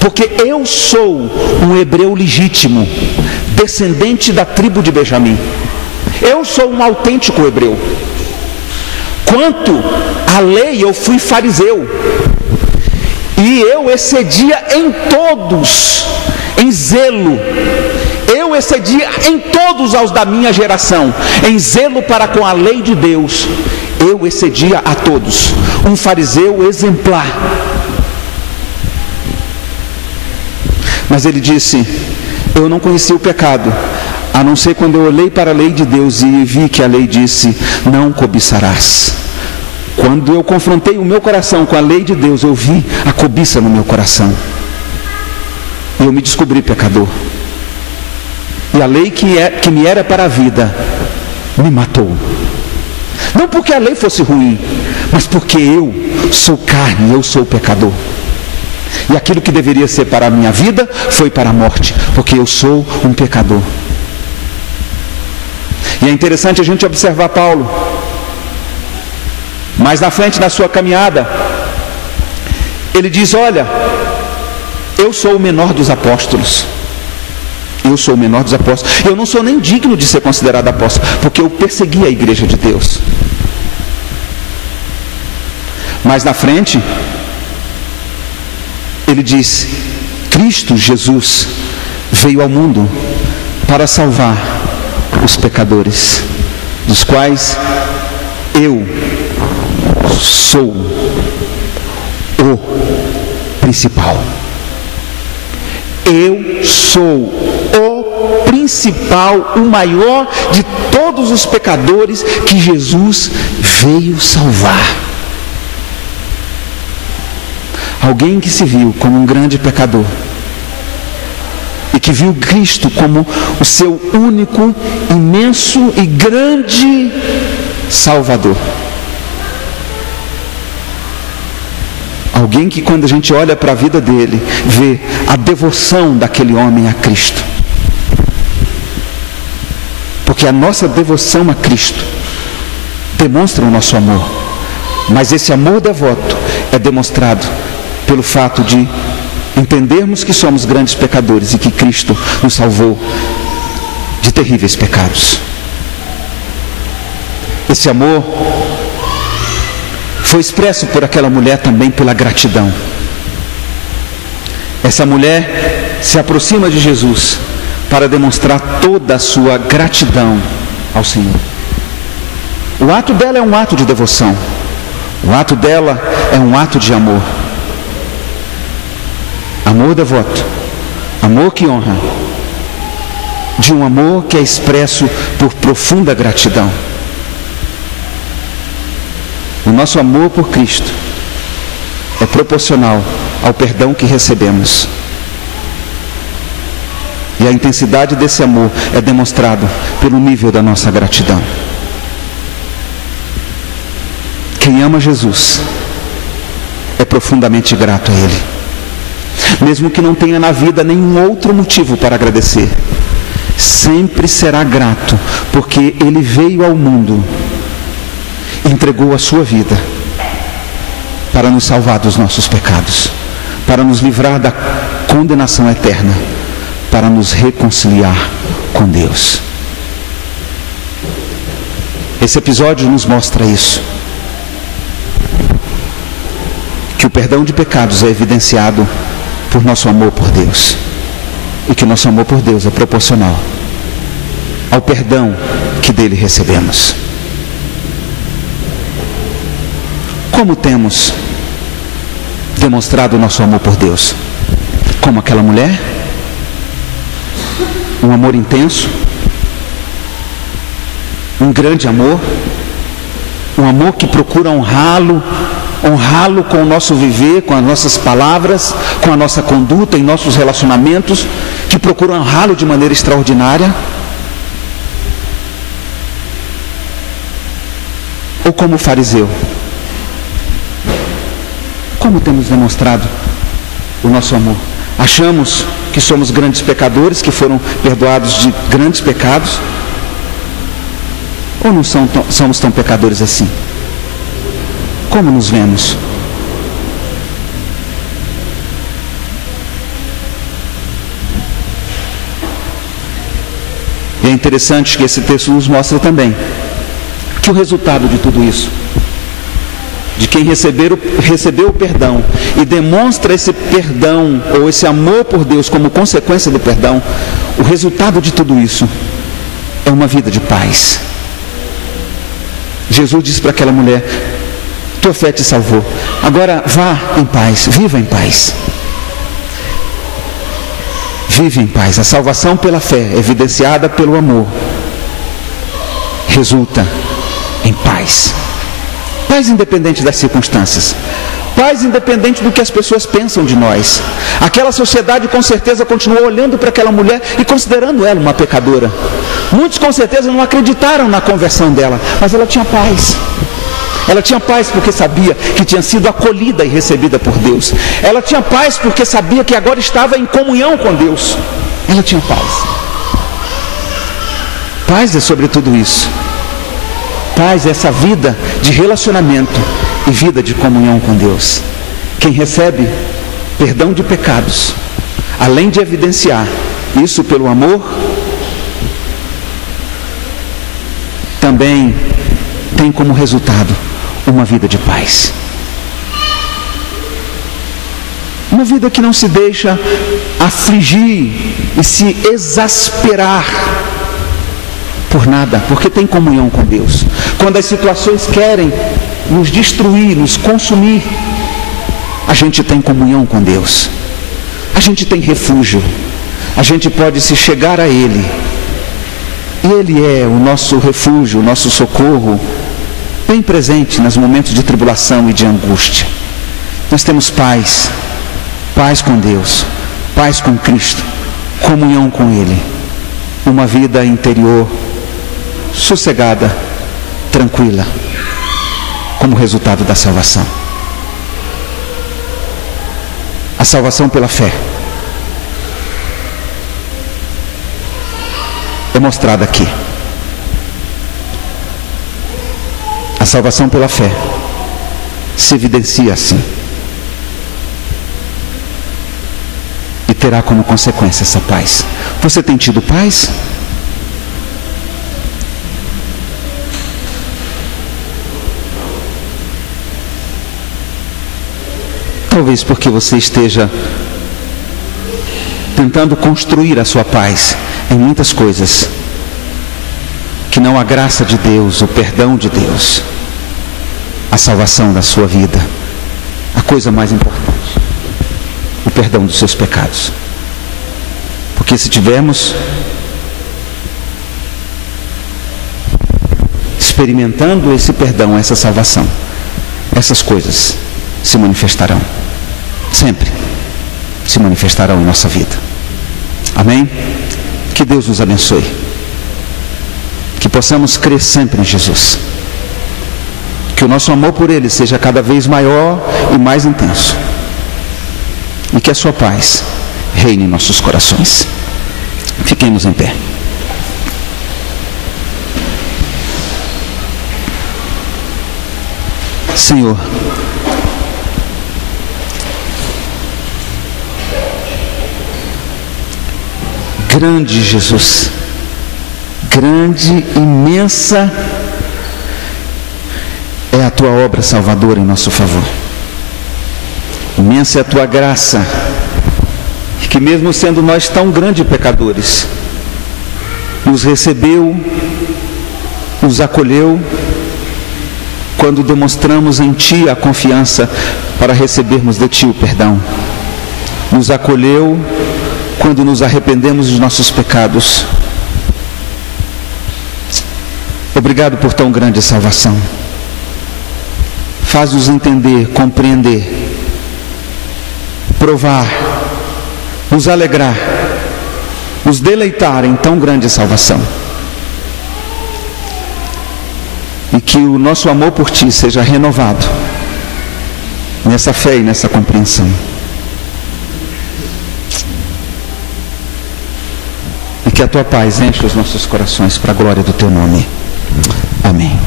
porque eu sou um hebreu legítimo, descendente da tribo de Benjamim. Eu sou um autêntico hebreu. Quanto à lei, eu fui fariseu, e eu excedia em todos, em zelo. Eu excedia em todos aos da minha geração, em zelo para com a lei de Deus. Eu excedia a todos, um fariseu exemplar. Mas ele disse: eu não conhecia o pecado, a não ser quando eu olhei para a lei de Deus e vi que a lei disse: não cobiçarás. Quando eu confrontei o meu coração com a lei de Deus, eu vi a cobiça no meu coração. E eu me descobri pecador. E a lei que me era para a vida me matou. Não porque a lei fosse ruim, mas porque eu sou carne, eu sou pecador. E aquilo que deveria ser para a minha vida foi para a morte, porque eu sou um pecador. E é interessante a gente observar Paulo. Mais na frente da sua caminhada, ele diz: olha, eu sou o menor dos apóstolos. Eu sou o menor dos apóstolos. Eu não sou nem digno de ser considerado apóstolo, porque eu persegui a igreja de Deus. Mais na frente, ele diz: Cristo Jesus veio ao mundo para salvar os pecadores, dos quais eu sou o principal. Eu sou o principal, o maior de todos os pecadores que Jesus veio salvar. Alguém que se viu como um grande pecador e que viu Cristo como o seu único, imenso e grande Salvador. Alguém que, quando a gente olha para a vida dele, vê a devoção daquele homem a Cristo. Porque a nossa devoção a Cristo demonstra o nosso amor. Mas esse amor devoto é demonstrado pelo fato de entendermos que somos grandes pecadores e que Cristo nos salvou de terríveis pecados. Esse amor foi expresso por aquela mulher também pela gratidão. Essa mulher se aproxima de Jesus para demonstrar toda a sua gratidão ao Senhor. O ato dela é um ato de devoção. O ato dela é um ato de amor. Amor devoto, amor que honra, de um amor que é expresso por profunda gratidão. O nosso amor por Cristo é proporcional ao perdão que recebemos. E a intensidade desse amor é demonstrado pelo nível da nossa gratidão. Quem ama Jesus é profundamente grato a Ele. Mesmo que não tenha na vida nenhum outro motivo para agradecer, sempre será grato, porque Ele veio ao mundo, entregou a sua vida para nos salvar dos nossos pecados, para nos livrar da condenação eterna, para nos reconciliar com Deus. Esse episódio nos mostra isso, que o perdão de pecados é evidenciado por nosso amor por Deus, e que nosso amor por Deus é proporcional ao perdão que dele recebemos. Como temos demonstrado o nosso amor por Deus? Como aquela mulher? Um amor intenso, um grande amor, um amor que procura honrá-lo com o nosso viver, com as nossas palavras, com a nossa conduta, em nossos relacionamentos, que procura honrá-lo de maneira extraordinária? Ou como o fariseu? Como temos demonstrado o nosso amor? Achamos que somos grandes pecadores, que foram perdoados de grandes pecados? Ou não somos tão pecadores assim? Como nos vemos? E é interessante que esse texto nos mostra também que o resultado de tudo isso, de quem recebeu o perdão e demonstra esse perdão ou esse amor por Deus como consequência do perdão, o resultado de tudo isso é uma vida de paz. Jesus disse para aquela mulher: tua fé te salvou, agora vá em paz, viva em paz. Vive em paz. A salvação pela fé, evidenciada pelo amor, resulta em paz. Paz independente das circunstâncias, paz independente do que as pessoas pensam de nós. Aquela sociedade com certeza continuou olhando para aquela mulher e considerando ela uma pecadora. Muitos com certeza não acreditaram na conversão dela, mas ela tinha paz. Ela tinha paz porque sabia que tinha sido acolhida e recebida por Deus. Ela tinha paz porque sabia que agora estava em comunhão com Deus. Ela tinha paz. Paz é sobre tudo isso. Paz é essa vida de relacionamento e vida de comunhão com Deus. Quem recebe perdão de pecados, além de evidenciar isso pelo amor, também tem como resultado uma vida de paz. Uma vida que não se deixa afligir e se exasperar por nada, porque tem comunhão com Deus. Quando as situações querem nos destruir, nos consumir, a gente tem comunhão com Deus. A gente tem refúgio. A gente pode se chegar a Ele. E Ele é o nosso refúgio, o nosso socorro, bem presente nos momentos de tribulação e de angústia. Nós temos paz, paz com Deus, paz com Cristo, comunhão com Ele, uma vida interior sossegada, tranquila, como resultado da salvação. A salvação pela fé é mostrada aqui. A salvação pela fé se evidencia assim. E terá como consequência essa paz. Você tem tido paz? Talvez porque você esteja tentando construir a sua paz em muitas coisas que não a graça de Deus, o perdão de Deus, a salvação da sua vida, a coisa mais importante, o perdão dos seus pecados. Porque se tivermos experimentando esse perdão, essa salvação, essas coisas se manifestarão, sempre se manifestarão em nossa vida. Amém? Que Deus nos abençoe. Que possamos crer sempre em Jesus. Que o nosso amor por Ele seja cada vez maior e mais intenso. E que a sua paz reine em nossos corações. Fiquemos em pé. Senhor, grande Jesus, grande, imensa é a tua obra salvadora em nosso favor. Imensa é a tua graça, que mesmo sendo nós tão grandes pecadores, nos recebeu, nos acolheu, quando demonstramos em Ti a confiança para recebermos de Ti o perdão. Nos acolheu quando nos arrependemos dos nossos pecados. Obrigado por tão grande salvação. Faz-nos entender, compreender, provar, nos alegrar, nos deleitar em tão grande salvação. E que o nosso amor por Ti seja renovado nessa fé e nessa compreensão. E que a Tua paz enche os nossos corações para a glória do Teu nome. Amém.